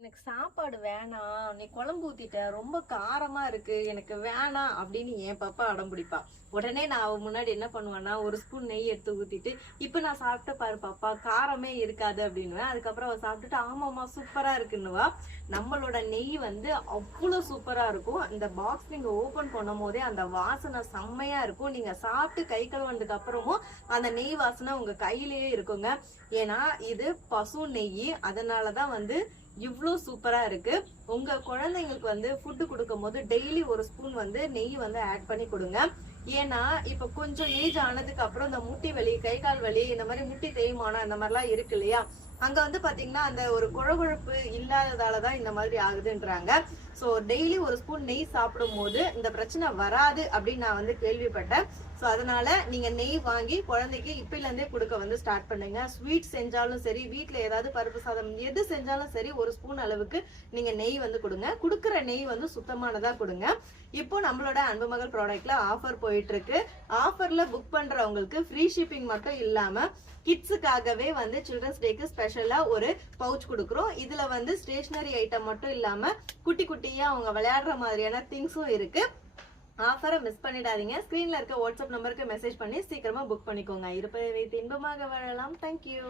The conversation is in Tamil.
எனக்கு சாப்பாடு வேணாம், நீ குழம்பு ஊத்திட்ட ரொம்ப காரமா இருக்கு, எனக்கு வேணாம் அப்படின்னு என் பாப்பா அடம் பிடிப்பா. உடனே நான் அவ முன்னாடி என்ன பண்ணுவேன்னா, ஒரு ஸ்பூன் நெய் எடுத்து ஊத்திட்டு, இப்ப நான் சாப்பிட்ட பாரு பாப்பா காரமே இருக்காது அப்படின்னுவேன். அதுக்கப்புறம் அவ சாப்பிட்டுட்டு ஆமாமா சூப்பரா இருக்குன்னுவா. நம்மளோட நெய் வந்து அவ்வளவு சூப்பரா இருக்கும். இந்த பாக்ஸ் நீங்க ஓபன் பண்ணும் போதே அந்த வாசனை செம்மையா இருக்கும். நீங்க சாப்பிட்டு கை கழுவுனதுக்கு அப்புறமும் அந்த நெய் வாசனை உங்க கையிலேயே இருக்குங்க. ஏன்னா இது பசு நெய், அதனாலதான் வந்து இவ்வளோ சூப்பரா இருக்கு. உங்க குழந்தைங்களுக்கு வந்து ஃபுட்டு கொடுக்கும் போது டெய்லி ஒரு ஸ்பூன் வந்து நெய் வந்து ஆட் பண்ணி கொடுங்க. ஏன்னா இப்ப கொஞ்சம் ஏஜ் ஆனதுக்கு அப்புறம் இந்த முட்டி வலி, கை கால் வலி, இந்த மாதிரி முட்டி தேய்மானம் இந்த மாதிரிலாம் இருக்கு இல்லையா, அங்க வந்து பாத்தீங்கன்னா அந்த ஒரு குழகுழப்பு இல்லாததாலதான் இந்த மாதிரி ஆகுதுன்றாங்க. ஸோ டெய்லி ஒரு ஸ்பூன் நெய் சாப்பிடும் போது இந்த பிரச்சனை வராது அப்படின்னு நான் வந்து கேள்விப்பட்டேன். ஸோ அதனால நீங்க நெய் வாங்கி குழந்தைக்கு இப்பையில இருந்தே கொடுக்க வந்து ஸ்டார்ட் பண்ணுங்க. ஸ்வீட் செஞ்சாலும் சரி, வீட்டுல ஏதாவது பருப்பு சாதம் எது செஞ்சாலும் சரி, ஒரு ஸ்பூன் அளவுக்கு நீங்க நெய் வந்து கொடுங்க. கொடுக்குற நெய் வந்து சுத்தமானதா கொடுங்க. இப்போ நம்மளோட அன்பு மகள் ப்ராடக்ட்ல ஆஃபர் போயிட்டு இருக்கு. ஆஃபர்ல புக் பண்றவங்களுக்கு ஃப்ரீ ஷிப்பிங் மட்டும் இல்லாம கிட்ஸுக்காகவே வந்து சில்ட்ரன்ஸ் டேக்கு ஸ்பெஷலா ஒரு பவுச் கொடுக்குறோம். இதுல வந்து ஸ்டேஷனரி ஐட்டம் மட்டும் இல்லாம குட்டி குட்டியா அவங்க விளையாடுற மாதிரியான திங்ஸும் இருக்கு. ஆஃபரை மிஸ் பண்ணிடாதீங்க. ஸ்கிரீன்ல இருக்க வாட்ஸ்அப் நம்பருக்கு மெசேஜ் பண்ணி சீக்கிரமா புக் பண்ணிக்கோங்க. இருப்பதை வைத்து இன்பமாக வாழலாம். தேங்க்யூ.